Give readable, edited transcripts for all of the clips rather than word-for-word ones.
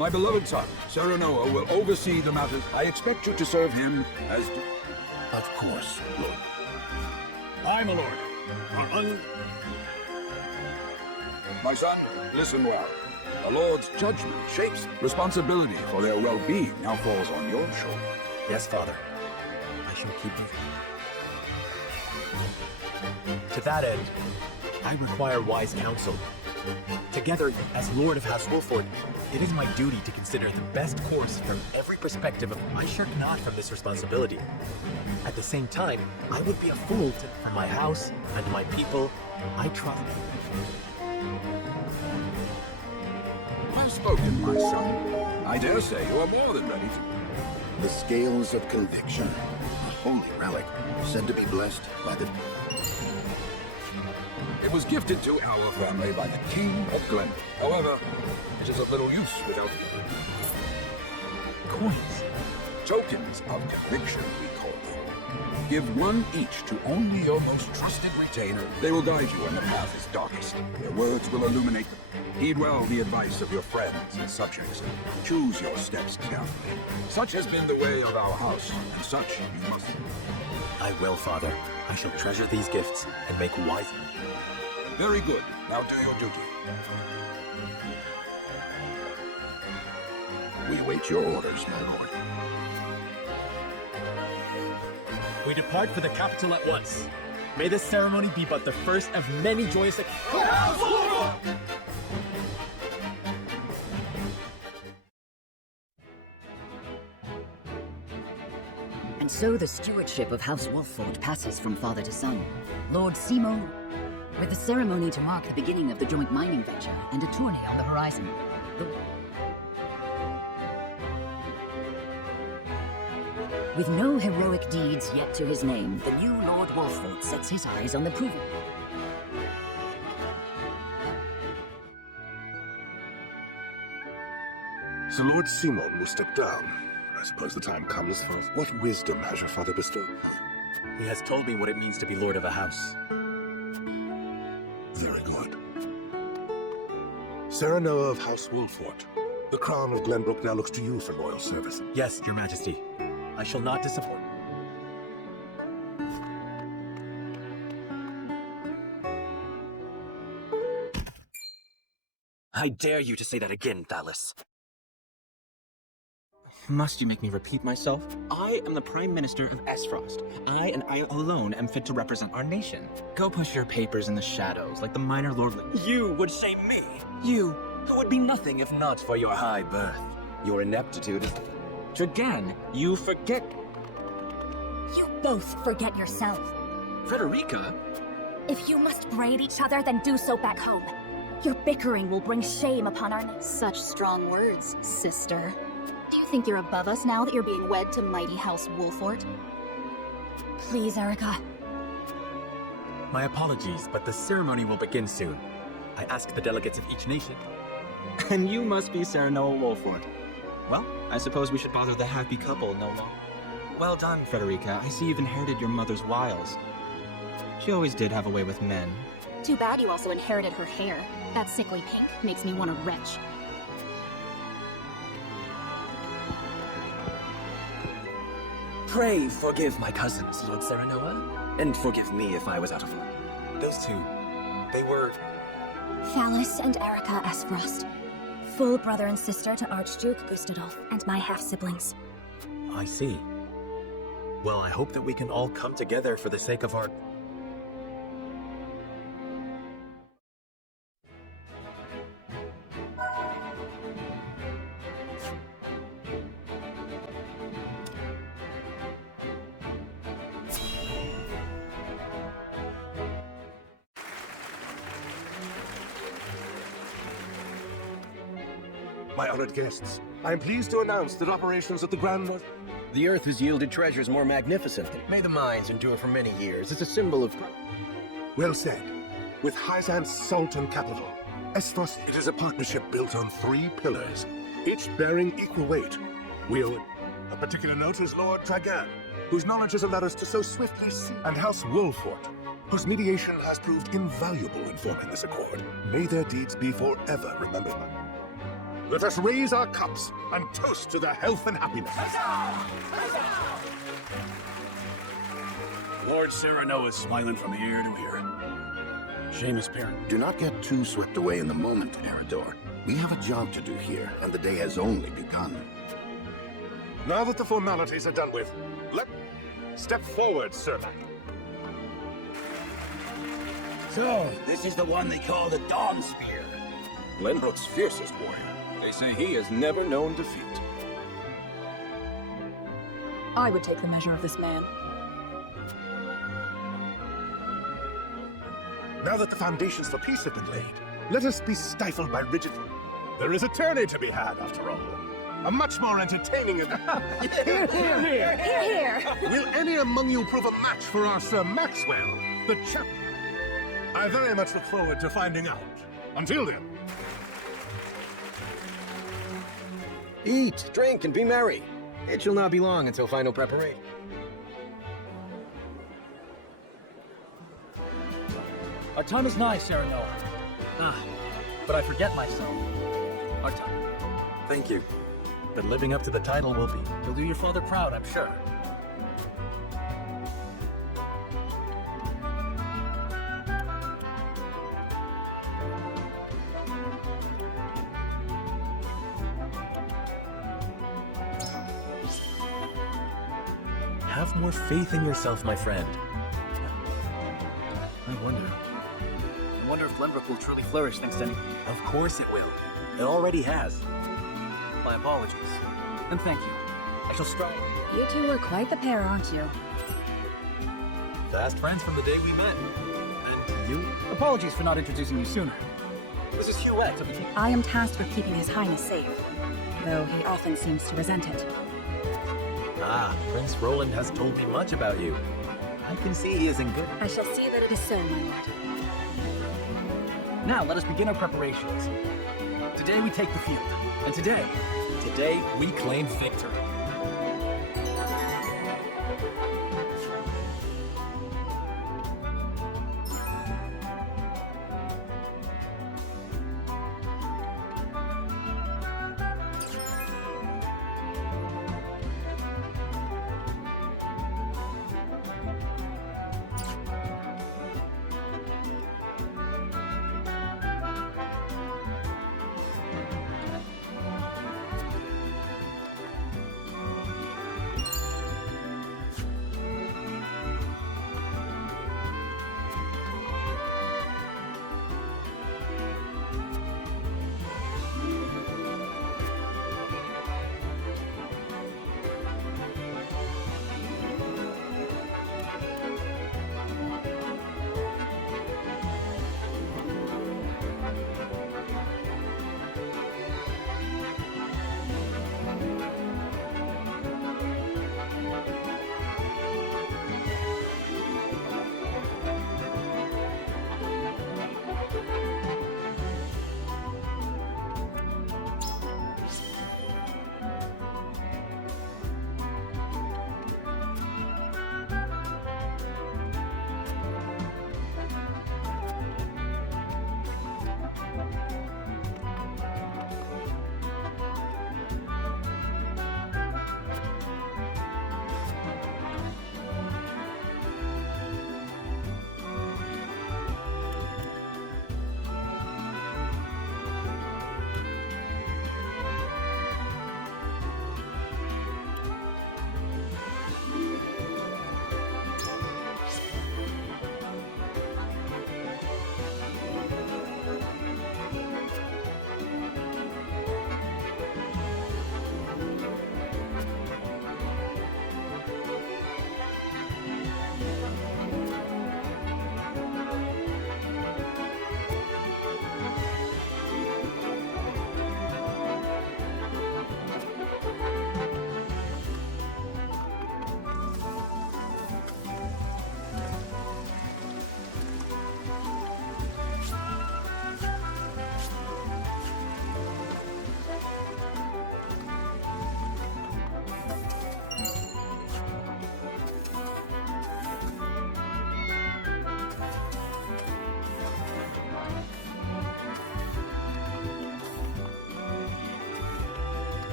My beloved son, Serenoa, will oversee the matters. I expect you to serve him as... Of course, Lord. Aye, my lord. My son, listen well. The Lord's judgment shapes responsibility for their well-being now falls on your shoulders. Yes, Father. I shall keep it. To that end, I require wise counsel. Together, as Lord of House Wolford, it is my duty to consider the best course from every perspective of I shirk not from this responsibility. At the same time, I would be a fool to, for my house and my people, I trust. Well spoken, my son. I dare say you are more than ready to... The scales of conviction, a holy relic, said to be blessed by the... It was gifted to our family by the King of Glen. However, it is of little use without Coins. tokens of conviction, we call them. Give one each to only your most trusted retainer. They will guide you when the path is darkest. Their words will illuminate them. Heed well the advice of your friends and subjects. Choose your steps carefully. Such has been the way of our house, and such you must. I will, Father. I shall treasure these gifts and make wise. Very good. Now do your duty. We wait your orders, my lord. We depart for the capital at once. May this ceremony be but the first of many joyous... And so the stewardship of House Wolford passes from father to son. Lord Simon, with the ceremony to mark the beginning of the joint mining venture and a tourney on the horizon. With no heroic deeds yet to his name, the new Lord Wolford sets his eyes on the proving. So Lord Simon will step down. I suppose the time comes for... What wisdom has your father bestowed? He has told me what it means to be lord of a house. Very good. Serenoa of House Wolford, the crown of Glenbrook now looks to you for loyal service. Yes, your majesty. I shall not disappoint. I dare you to say that again, Thalys. Must you make me repeat myself? I am the Prime Minister of Esfrost. I and I alone am fit to represent our nation. Go push your papers in the shadows like the minor lordling. You would say me. You, who would be nothing if not for your high birth. Your ineptitude is... Again, you forget... You both forget yourself. Frederica? If you must braid each other, then do so back home. Your bickering will bring shame upon our name. Such strong words, sister. Do you think you're above us now that you're being wed to mighty House Wolford? Please, Erica. My apologies, but the ceremony will begin soon. I ask the delegates of each nation. And you must be Serenoa Wolford. Well, I suppose we should bother the happy couple no longer. Well done, Frederica. I see you've inherited your mother's wiles. She always did have a way with men. Too bad you also inherited her hair. That sickly pink makes me want to retch. Pray forgive my cousins, Lord Serenoa, and forgive me if I was out of line. Those two, they were... Thalys and Erica Esfrost. Full brother and sister to Archduke Gustadolf and my half-siblings. I see. Well, I hope that we can all come together for the sake of our... My honored guests, I am pleased to announce that operations at the Grand North... The earth has yielded treasures more magnificent. May the mines endure for many years. It's a symbol of... Well said. With Hyzant's Sultan capital, Esfrost, it is a partnership built on 3 pillars, each bearing equal weight. We'll... A particular note is Lord Tragan, whose knowledge has allowed us to so swiftly see, and House Wolford, whose mediation has proved invaluable in forming this accord. May their deeds be forever remembered. Let us raise our cups and toast to their health and happiness. Lord Cyrano is smiling from ear to ear. Seamus parent. Do not get too swept away in the moment, Eridor. We have a job to do here, and the day has only begun. Now that the formalities are done with, step forward, Sir Mac. So, this is the one they call the Dawn Spear. Glenbrook's fiercest warrior. They say he has never known defeat. I would take the measure of this man. Now that the foundations for peace have been laid, let us be stifled by rigid... There is a tourney to be had, after all. A much more entertaining and... Here! Will any among you prove a match for our Sir Maxwell, the chap? I very much look forward to finding out. Until then... Eat, drink, and be merry. It shall not be long until final preparation. Our time is nigh, Cyrano. But I forget myself. Our time. Thank you. But living up to the title will be. You'll do your father proud, I'm sure. Have more faith in yourself, my friend. I wonder if Glenbrook will truly flourish thanks to any... Of course it will. It already has. My apologies. And thank you. I shall strive. You two are quite the pair, aren't you? Fast friends from the day we met. And you? Apologies for not introducing you sooner. This is Huette of the team. I am tasked with keeping His Highness safe, though he often seems to resent it. Prince Roland has told me much about you. I can see he is in good... I shall see that it is so, my lord. Now, let us begin our preparations. Today we take the field. And today we claim victory.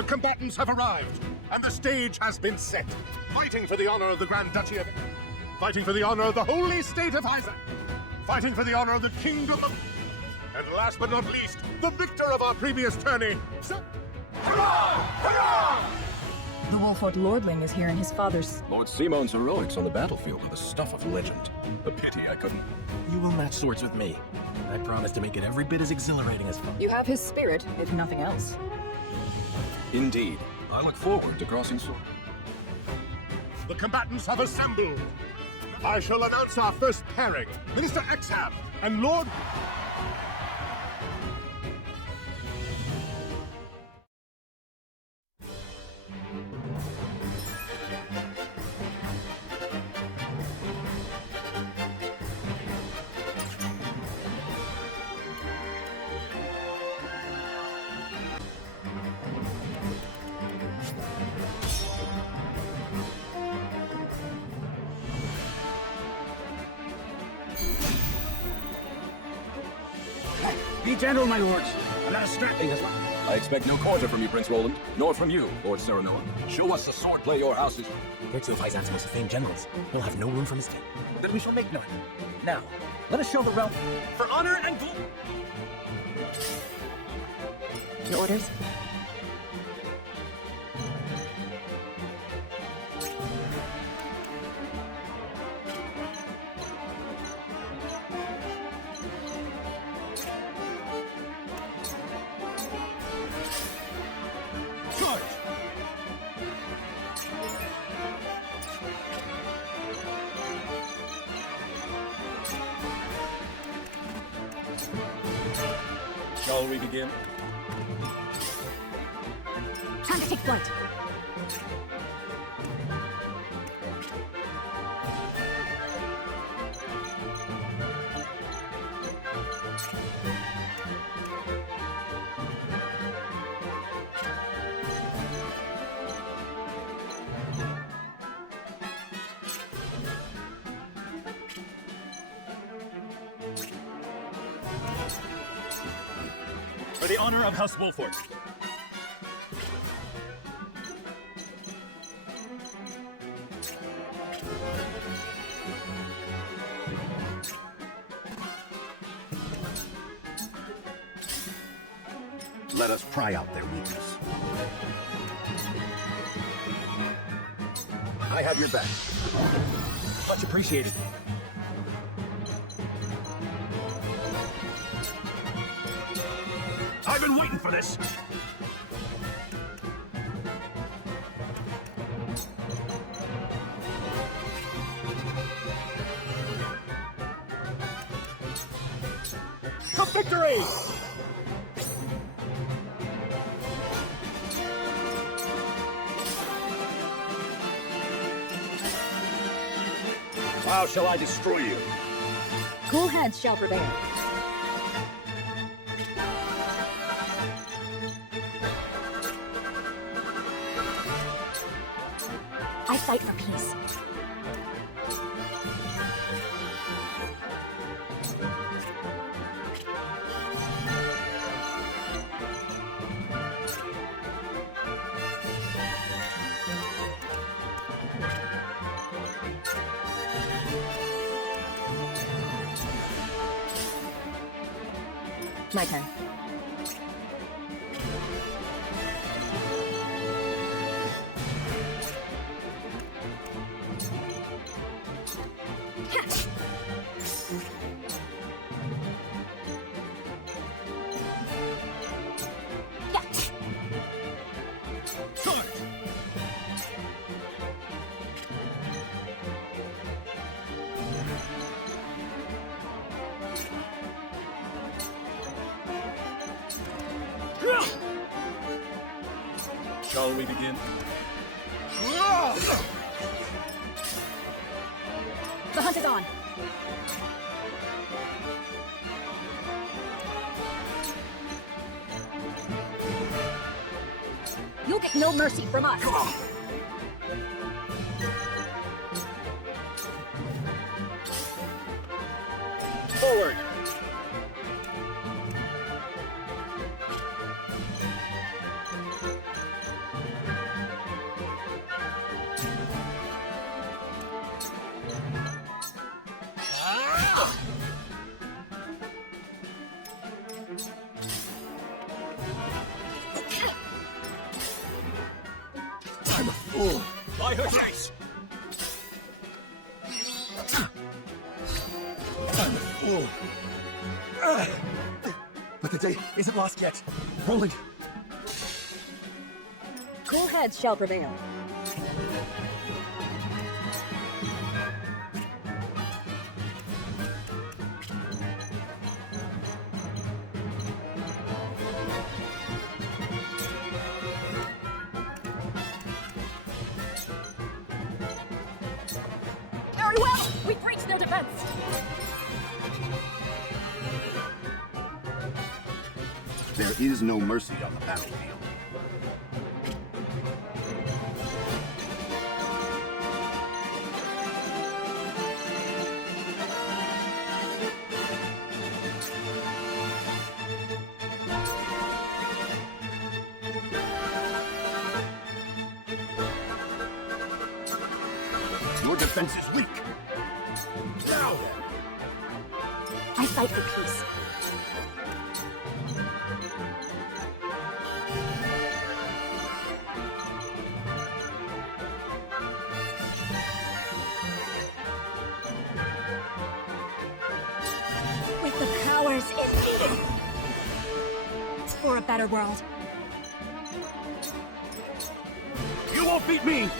The combatants have arrived, and the stage has been set. Fighting for the honor of the Grand Duchy of... Fighting for the honor of the holy state of Hyza. Fighting for the honor of the kingdom of... And last but not least, the victor of our previous tourney. Hurrah! Hurrah! The Wolford Lordling is here in his father's... Lord Simon's heroics on the battlefield are the stuff of legend. A pity I couldn't. You will match swords with me. I promise to make it every bit as exhilarating as fun. You have his spirit, if nothing else. Indeed. I look forward to crossing swords. The combatants have assembled. I shall announce our first pairing. Minister Exham and Lord... Be gentle, my lords. I'm not strapping as well. I expect no quarter from you, Prince Roland, nor from you, Lord Serenoa. Show us the swordplay your house is. We're two of Hyzan's most famed generals. We'll have no room for mistake. Then we shall make none. Now, let us show the realm for honor and glory. Your orders? Shall we begin? Time to take flight. For the honor of House Wolford. Let us pry out their weakness. I have your back. Much appreciated. I've been waiting for this. To victory! How shall I destroy you? Cool heads shall prevail. I fight for peace. My turn. Shall we begin? The hunt is on. You'll get no mercy from us. Forward! fool! By her grace! I'm a fool! But the day isn't lost yet. Roland. Cool heads shall prevail. Very well! We breached their defense! There is no mercy on the battlefield. Your defense is weak. Now then. I fight for peace. With the powers in me. For a better world. You won't beat me!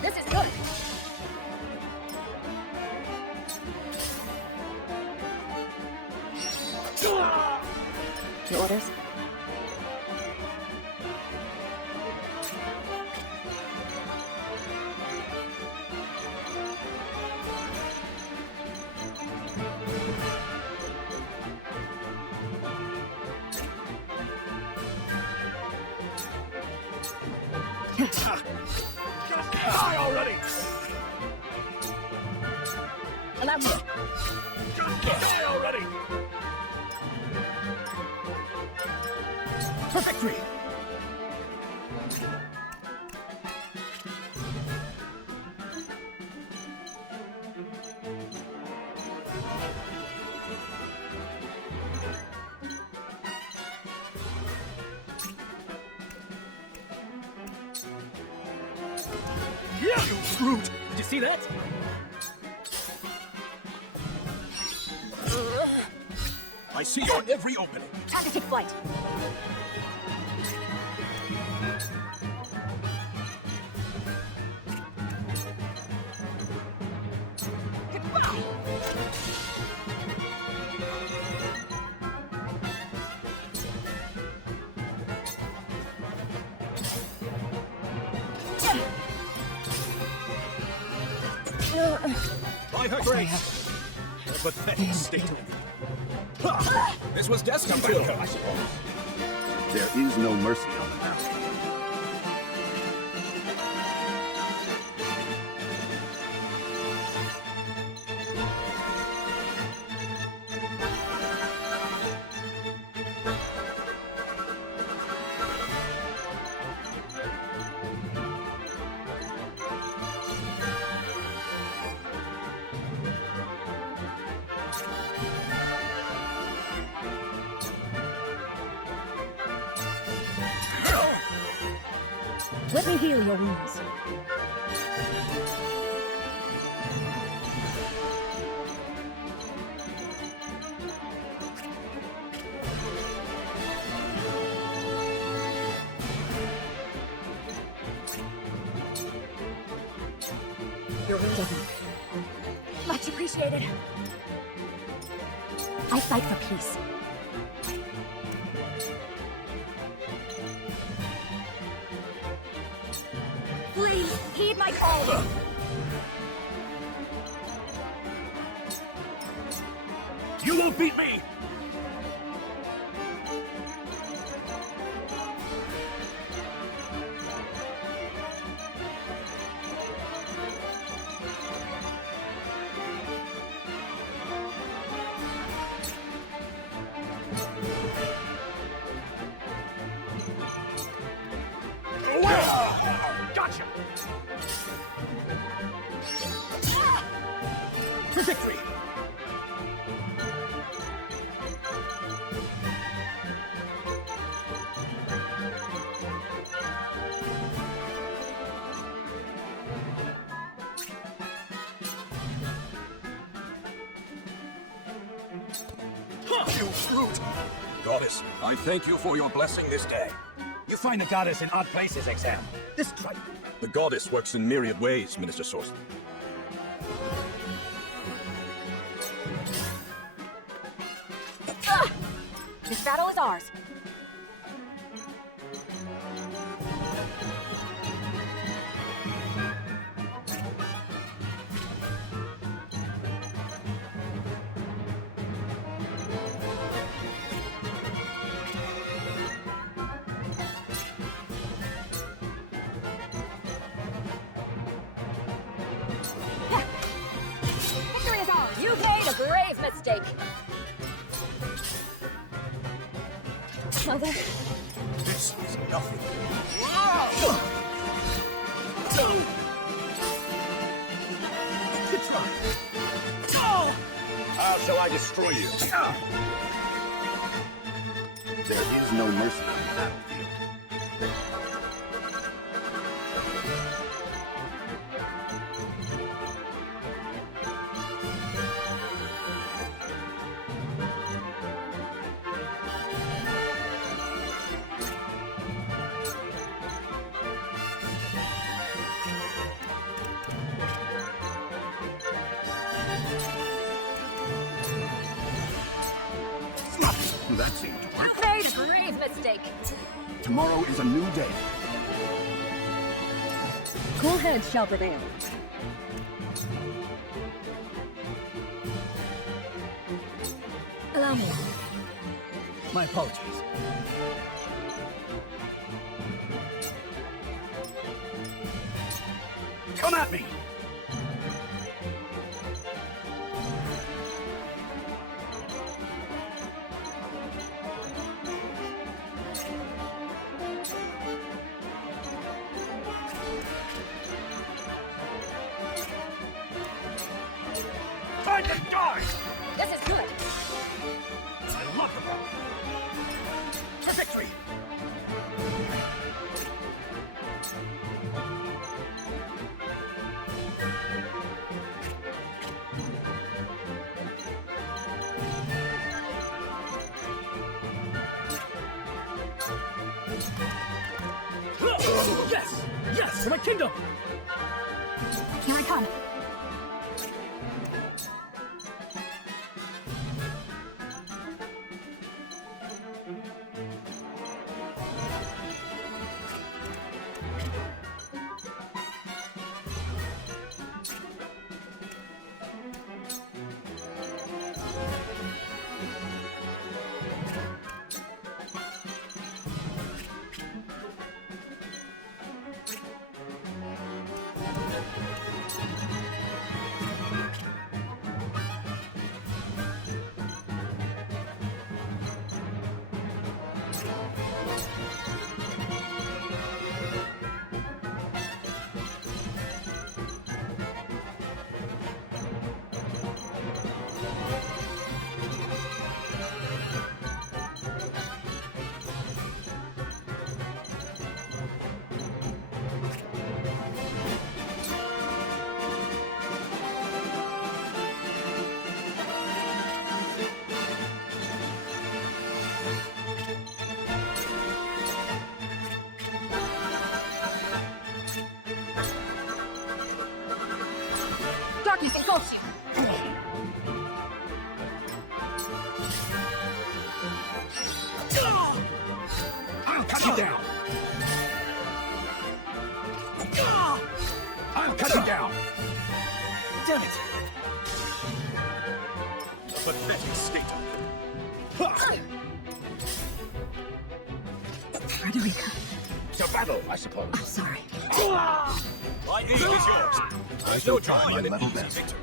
This is good! Your orders? Die already! Allow me. Die already! For victory! You brute! Did you see that? I see you on every opening. Tactic flight! By her grace! A pathetic state. Ha! This was destined to, I suppose. There is no mercy on the battlefield. Let me heal your wounds. Your wounds open. Much appreciated. I fight for peace. Please, heed my call. You won't beat me! For victory! You brute! Goddess, I thank you for your blessing this day. You find the goddess in odd places, Exam. This tripe. The goddess works in myriad ways, Minister Sorcerer. This battle is ours. Victory is ours! You made a grave mistake! Mother? This is nothing. Good try. How shall I destroy you? There is no mercy on the battlefield. That seemed to work. You made a grave mistake! Tomorrow is a new day. Cool heads shall prevail. Allow me. My apologies. Come at me! Time to die! This is good! I love the battle! For victory! Yes! Yes! For my kingdom! Here I come. Darkness engulfs you. I'll cut you down! I'll cut you down! Damn it! A pathetic state of... Frederica. To battle, I suppose. I'm sorry. My aid is yours. There's no joy in an easy victory.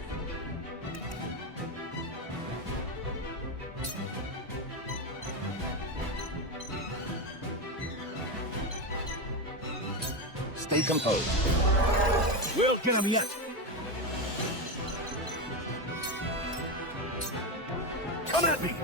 Stay composed. We'll get him yet. Come at me!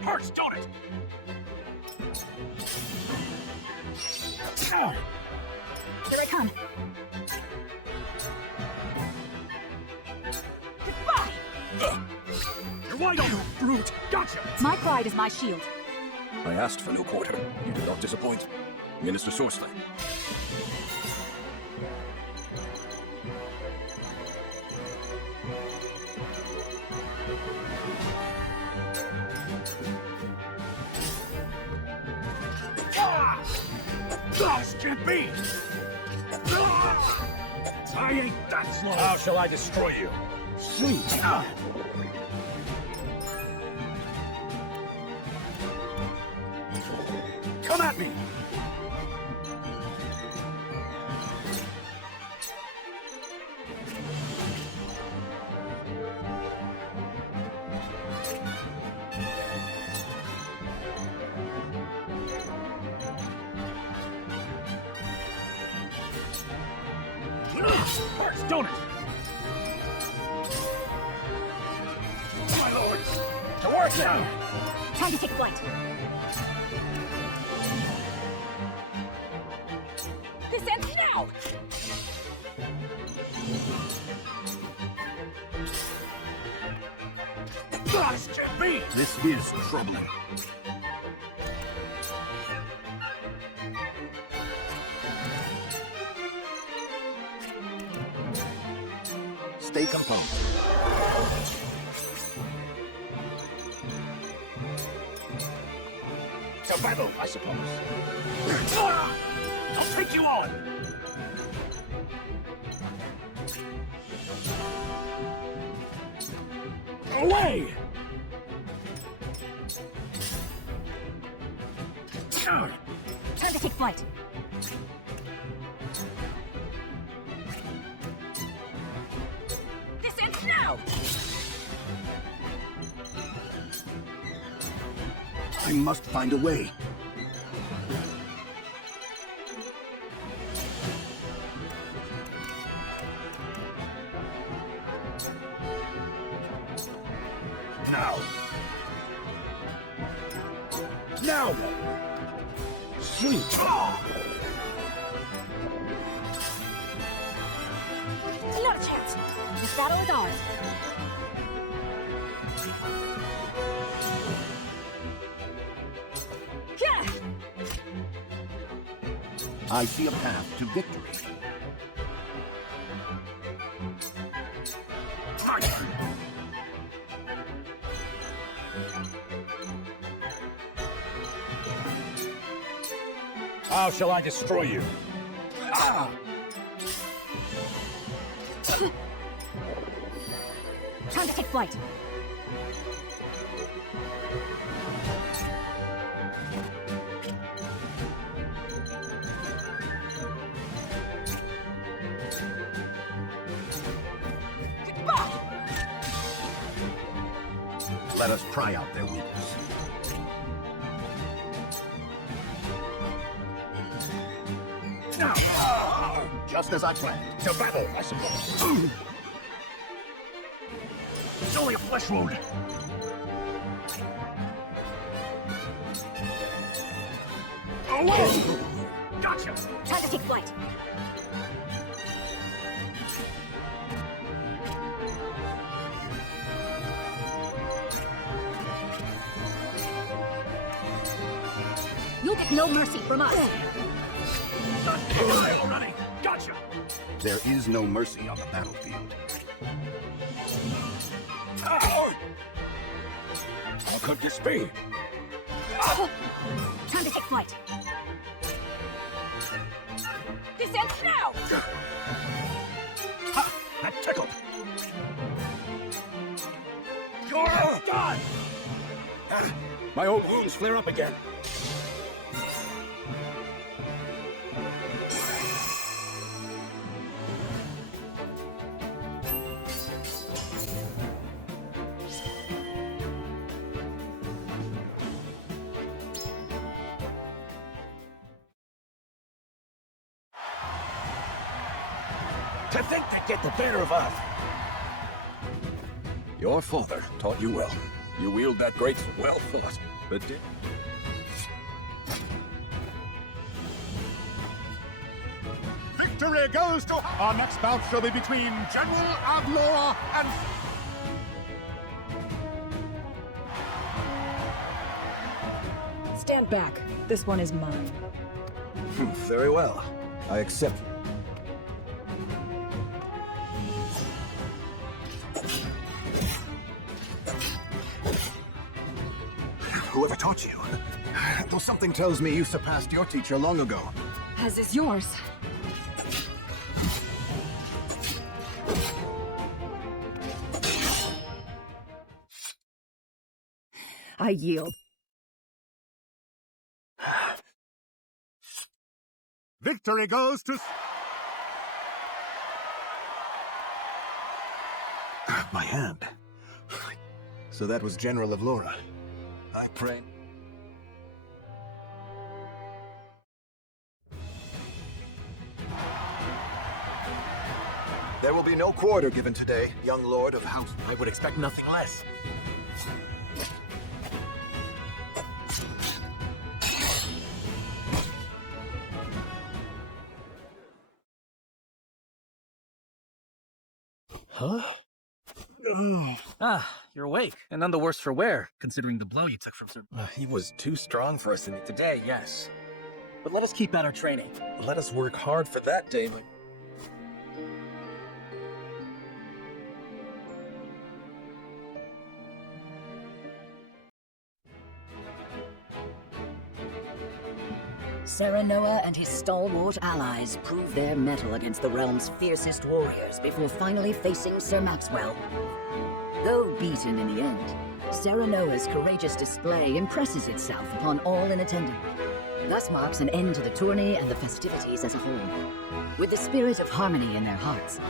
Hurts, don't it? Here I come. Goodbye! You're wide open, brute! Gotcha! My pride is my shield. I asked for no quarter. You did not disappoint. Minister Sorceler. This can't be! I ain't that slow! How shall I destroy you? See! Come at me! Hurts, don't it? My lords! To work now! Time to take flight. This ends now! This can't be! This is troubling. Stay composed. To battle, I suppose. I'll take you on! Away! Time to take flight. This ends now! I must find a way. Now! Now! Sleep! Not a chance. This battle is ours. I see a path to victory. How shall I destroy you? Time to take flight. Let us try out their weakness. Now! Just as I planned. To battle, I suppose. It's only a flesh wound. Away! Gotcha! Time to take flight. You'll get no mercy from us. Already. Gotcha! There is no mercy on the battlefield. How could this be? Time to take flight. This ends now! Ha! That tickled! You're done! My old wounds flare up again. To think they'd get the better of us. Your father taught you well. You wield that great well fought, but did... Victory goes to... Our next bout shall be between General Avlora and... Stand back. This one is mine. Very well. I accept. Whoever taught you? Though something tells me you surpassed your teacher long ago. As is yours. I yield. Victory goes to... My hand. So that was General Avlora. I pray. There will be no quarter given today, young lord of House. I would expect nothing less. Huh? Ah, you're awake, and none the worse for wear, considering the blow you took from Sir... he was too strong for us today, yes. But let us keep at our training. Let us work hard for that day. Serenoa and his stalwart allies prove their mettle against the realm's fiercest warriors before finally facing Sir Maxwell. Though beaten in the end, Serenoa's courageous display impresses itself upon all in attendance. Thus marks an end to the tourney and the festivities as a whole, with the spirit of harmony in their hearts.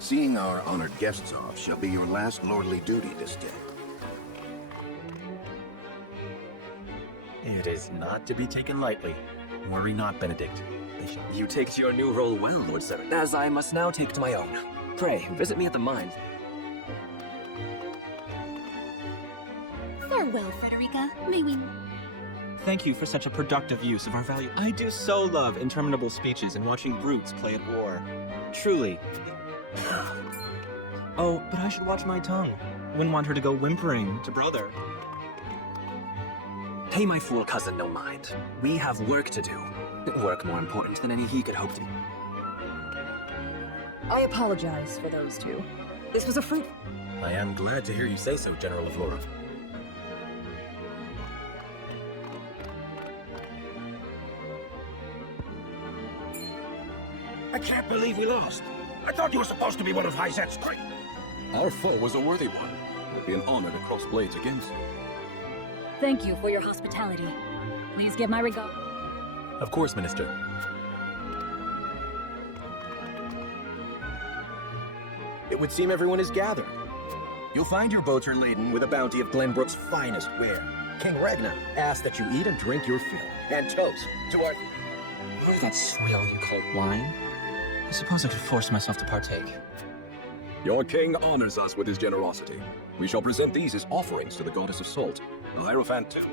Seeing our honored guests off shall be your last lordly duty this day. It is not to be taken lightly. Worry not, Benedict. You take to your new role well, Lord Seven, as I must now take to my own. Pray, visit me at the mine. Farewell, Frederica. May we... Thank you for such a productive use of our value. I do so love interminable speeches and watching brutes play at war. Truly. Oh, but I should watch my tongue. Wouldn't want her to go whimpering to brother. Pay my fool cousin no mind. We have work to do. Work more important than any he could hope to. I apologize for those two. This was a fruit... I am glad to hear you say so, General Avlora. I can't believe we lost. I thought you were supposed to be one of Hyzet's great. Our foe was a worthy one. It would be an honor to cross blades against him. Thank you for your hospitality. Please give my regard. Of course, Minister. It would seem everyone is gathered. You'll find your boats are laden with a bounty of Glenbrook's finest ware. King Ragnar asks that you eat and drink your fill, and toast to our... What is that swill you call wine? I suppose I could force myself to partake. Your king honors us with his generosity. We shall present these as offerings to the goddess of salt, the Hierophant too.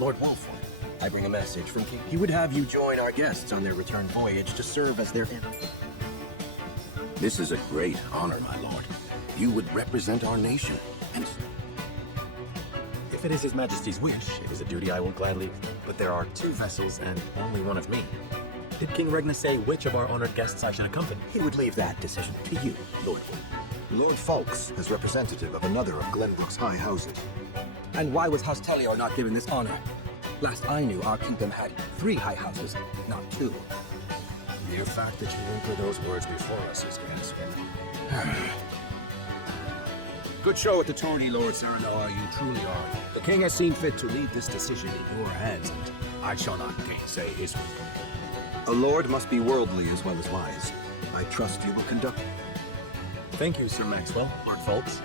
Lord Wolford, I bring a message from King. He would have you join our guests on their return voyage to serve as their... This is a great honor, my lord. You would represent our nation, and... If it is His Majesty's wish, it is a duty I will gladly... But there are 2 vessels and only one of me. Did King Regna say which of our honored guests I should accompany? He would leave that decision to you, Lord Wood. Lord Falks is representative of another of Glenbrook's high houses. And why was House Tellior not given this honor? Last I knew, our kingdom had 3 high houses, not 2. The mere fact that you whimper those words before us is answering. Good show at the tourney, Lord Serenoa, you truly are. The king has seen fit to leave this decision in your hands, and I shall not gainsay his will. A lord must be worldly as well as wise. I trust you will conduct. Thank you, Sir Maxwell, Lord Falks.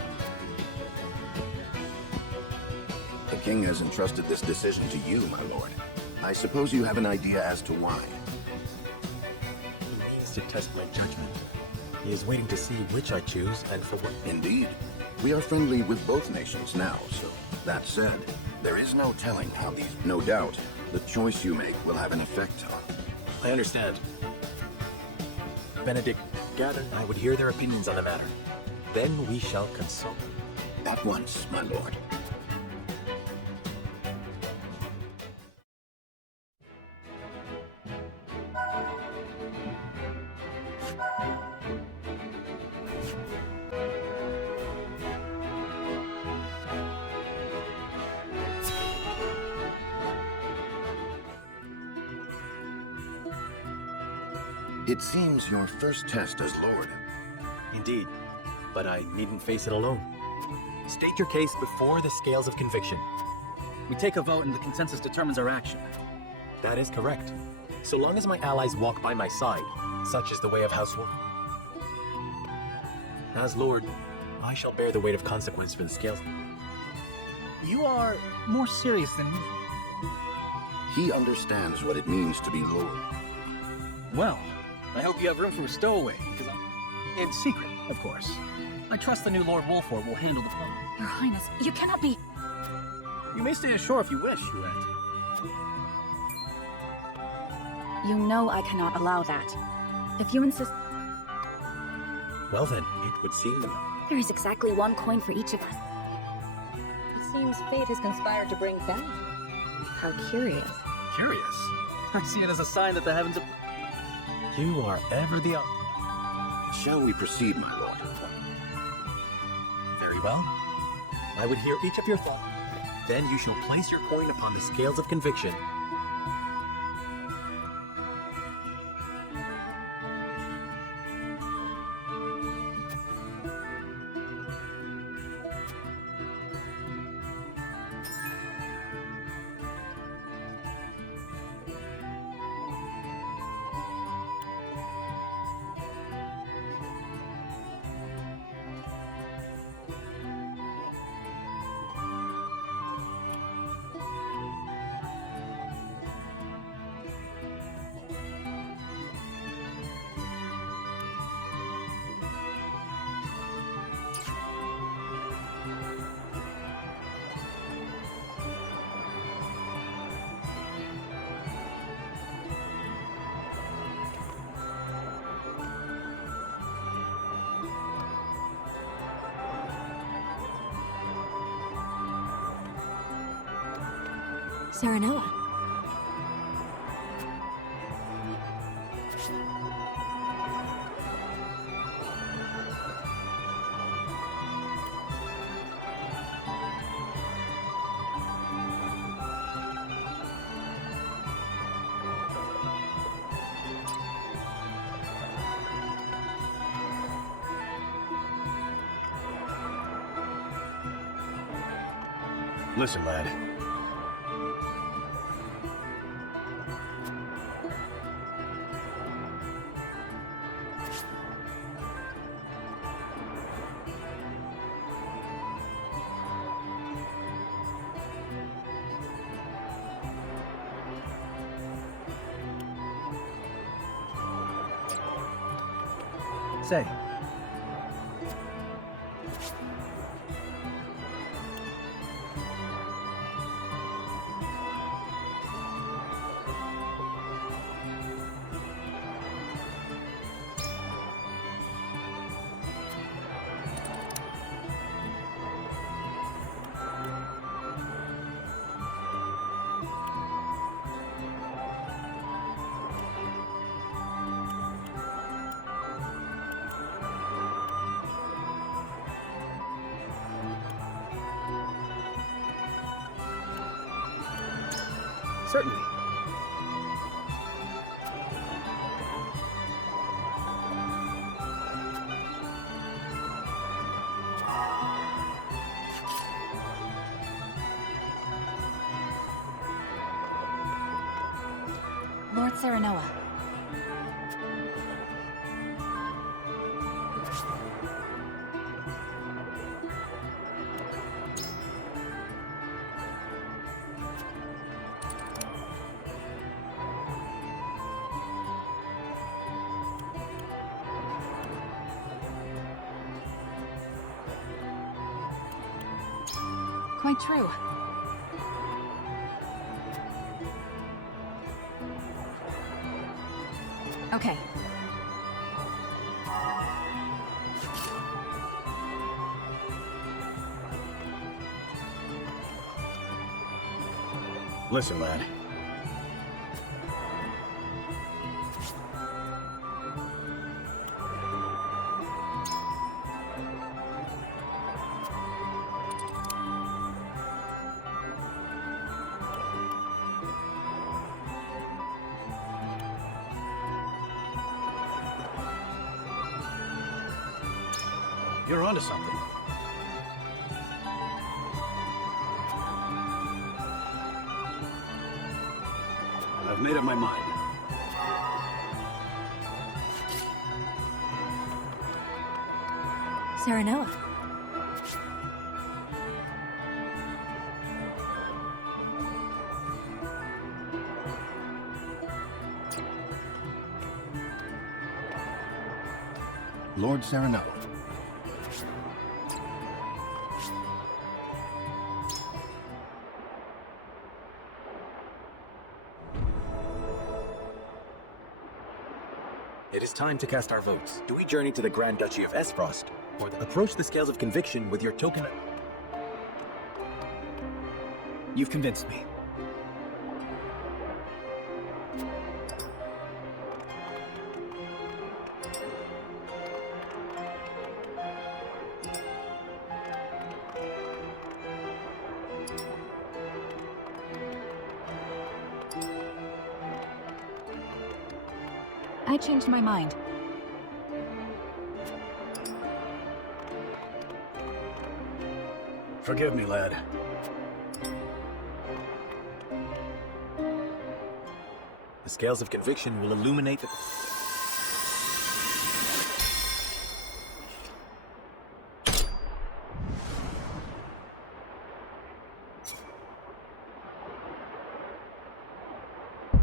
The king has entrusted this decision to you, my lord. I suppose you have an idea as to why. He means to test my judgment. He is waiting to see which I choose and for what. Indeed. We are friendly with both nations now, so that said, there is no telling how these... No doubt, the choice you make will have an effect on... I understand. Benedict, gather, I would hear their opinions on the matter. Then we shall consult. At once, my lord. It seems your first test as Lord. Indeed, but I needn't face it alone. State your case before the scales of conviction. We take a vote and the consensus determines our action. That is correct. So long as my allies walk by my side, such is the way of House Wolf. As Lord, I shall bear the weight of consequence for the scales. You are more serious than me. He understands what it means to be Lord. Well, I hope you have room for a stowaway, because in secret, of course. I trust the new Lord Wolford will handle the problem. Your Highness, you cannot be... You may stay ashore if you wish, Huet. You know I cannot allow that. If you insist... Well then, it would seem that... There is exactly 1 coin for each of us. It seems fate has conspired to bring balance. How curious. Curious? I see it as a sign that the heavens... You are ever the... Shall we proceed, my lord? Very well. I would hear each of your thoughts. Then you shall place your coin upon the scales of conviction. Serenoa. Listen, lad. Say. Certainly. Lord Serenoa. Quite true. Okay. Listen, lad. You're onto something. I've made up my mind. Serenoa. Lord Serenoa. It is time to cast our votes. Do we journey to the Grand Duchy of Esfrost, or approach the scales of conviction with your token? You've convinced me. I changed my mind. Forgive me, lad. The scales of conviction will illuminate the...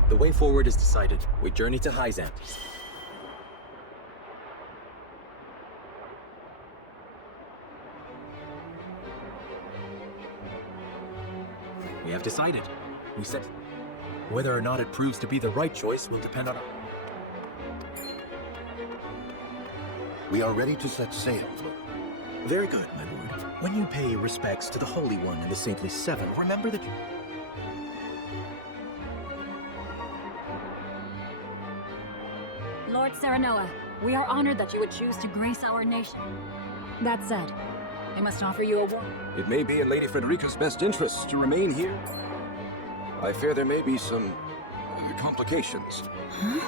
The way forward is decided. We journey to Hyzant. We have decided. We said whether or not it proves to be the right choice will depend on... We are ready to set sail. Very good, my lord. When you pay respects to the Holy One and the Saintly Seven, remember that you... Lord Serenoa, we are honored that you would choose to grace our nation. That said, I must offer you a warning. It may be in Lady Frederica's best interests to remain here. I fear there may be some complications. Huh?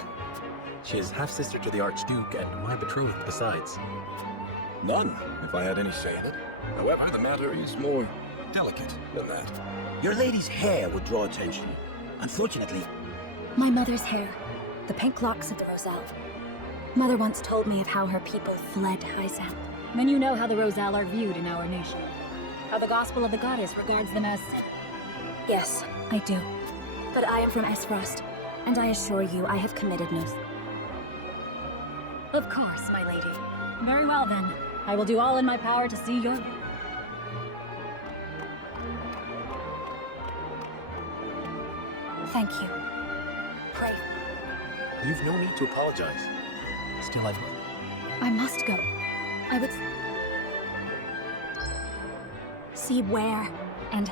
She is half-sister to the Archduke and my betrothed besides. None, if I had any say in it. However, the matter is more delicate than that. Your lady's hair would draw attention. Unfortunately... My mother's hair. The pink locks of the Roselle. Mother once told me of how her people fled Hyzant. Then you know how the Roselle are viewed in our nation. How the Gospel of the Goddess regards them as sin. Yes, I do. But I am from Esfrost, and I assure you I have committed no... Of course, my lady. Very well then. I will do all in my power to see your... Thank you. Pray. You've no need to apologize. Still, I must go. I would... see where, and...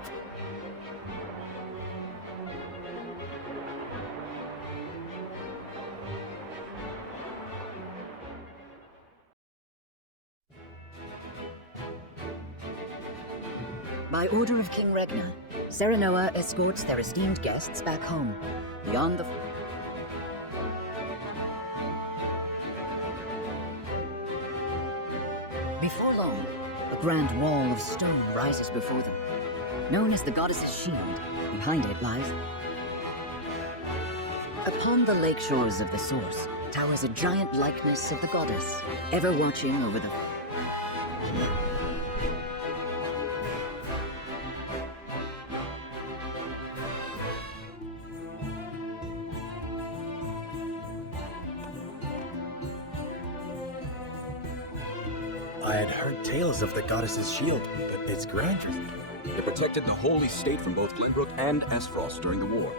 By order of King Regna, Serenoa escorts their esteemed guests back home, beyond the... Before long, a grand wall of stone rises before them. Known as the goddess's shield, behind it lies... Upon the lake shores of the source towers a giant likeness of the goddess, ever watching over the... I had heard tales of the goddess's shield, but its grandeur... It protected the holy state from both Glenbrook and Aesfrost during the war.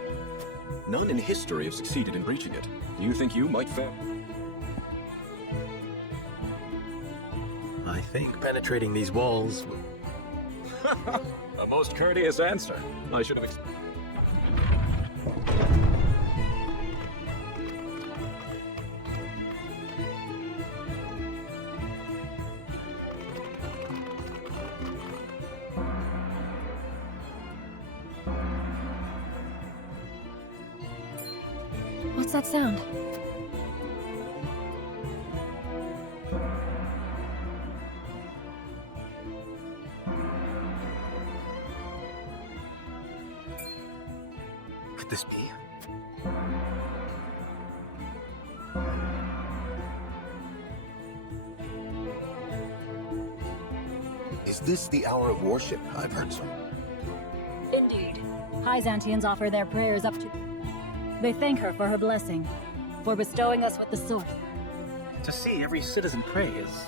None in history have succeeded in breaching it. Do you think you might fail? I think penetrating these walls... A most courteous answer. I should have expected. What's that sound? Could this be? Is this the hour of worship? I've heard so. Indeed. Byzantians offer their prayers up to... They thank her for her blessing, for bestowing us with the sword. To see every citizen praise.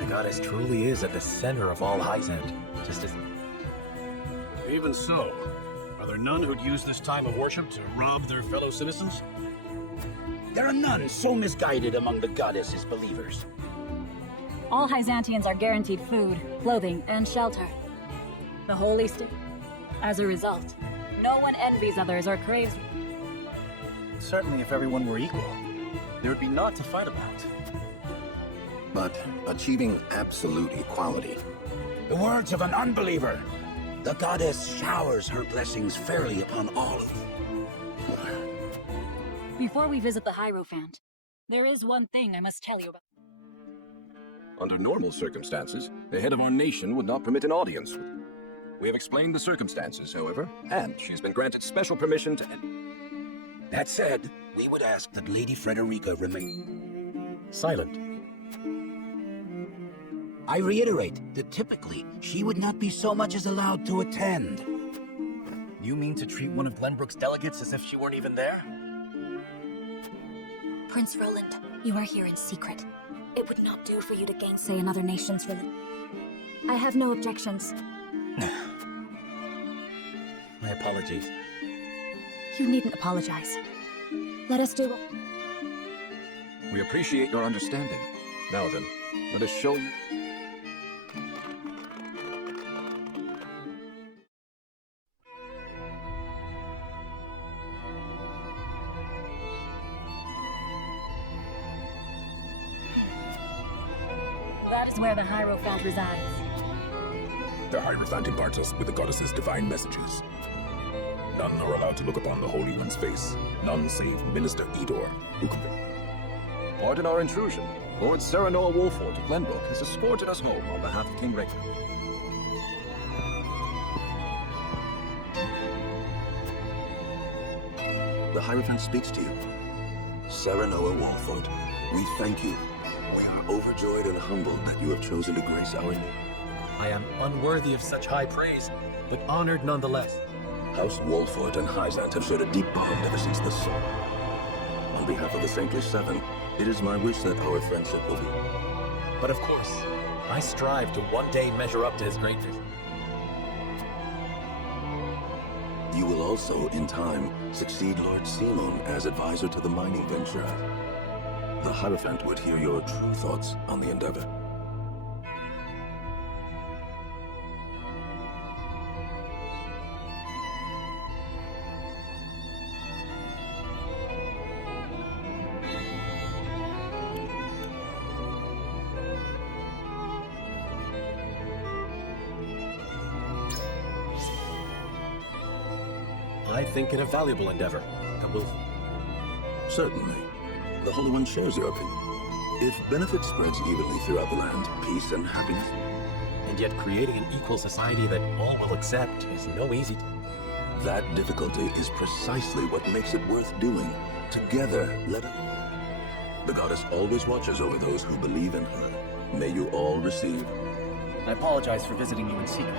The goddess truly is at the center of all Hyzant, just as... Even so, are there none who'd use this time of worship to rob their fellow citizens? There are none so misguided among the goddess's believers. All Byzantians are guaranteed food, clothing, and shelter. The holy state. As a result, no one envies others or craves... Certainly if everyone were equal, there would be naught to fight about. But achieving absolute equality... The words of an unbeliever. The goddess showers her blessings fairly upon all of them. Before we visit the Hierophant, there is one thing I must tell you about. Under normal circumstances, the head of our nation would not permit an audience. We have explained the circumstances, however, and she has been granted special permission to... That said, we would ask that Lady Frederica remain silent. I reiterate that typically she would not be so much as allowed to attend. You mean to treat one of Glenbrook's delegates as if she weren't even there? Prince Roland, you are here in secret. It would not do for you to gainsay another nation's religion. I have no objections. My apologies. You needn't apologize. Let us do... We appreciate your understanding. Now then, let us show you... That is where the Hierophant resides. The Hierophant imparts us with the goddess's divine messages. None are allowed to look upon the Holy One's face. None save Minister Edor, who can... Pardon our intrusion. Lord Serenoa Wolford of Glenbrook has escorted us home on behalf of King Regna. The Hierophant speaks to you. Serenoa Wolford, we thank you. We are overjoyed and humbled that you have chosen to grace our name. I am unworthy of such high praise, but honored nonetheless. House Wolford and Hyzant have shared a deep bond ever since the sword. On behalf of the Saintly Seven, it is my wish that our friendship will be. But of course, I strive to one day measure up to his greatness. You will also, in time, succeed Lord Simon as advisor to the mining venture. The Hierophant would hear your true thoughts on the endeavor. I think it a valuable endeavor, and will... Certainly. The Holy One shares your opinion. If benefit spreads evenly throughout the land, peace and happiness... And yet creating an equal society that all will accept is no easy... That difficulty is precisely what makes it worth doing. Together, let us... The goddess always watches over those who believe in her. May you all receive. I apologize for visiting you in secret.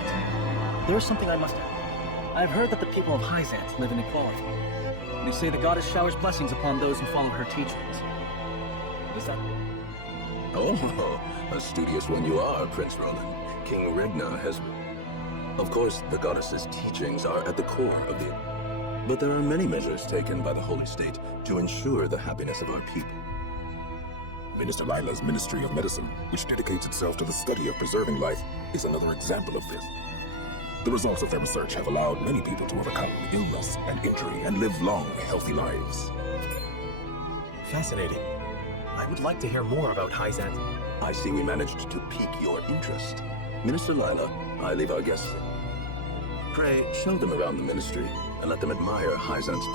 There is something I must add. I've heard that the people of Hyzant live in equality. They say the goddess showers blessings upon those who follow her teachings. Is that... Oh, a studious one you are, Prince Roland. King Regna has... Of course, the goddess's teachings are at the core of the... But there are many measures taken by the Holy State to ensure the happiness of our people. Minister Lila's Ministry of Medicine, which dedicates itself to the study of preserving life, is another example of this. The results of their research have allowed many people to overcome illness and injury and live long, healthy lives. Fascinating. I would like to hear more about Hyzant. I see we managed to pique your interest. Minister Lila, I leave our guests. Pray, show them around the ministry and let them admire Hyzant's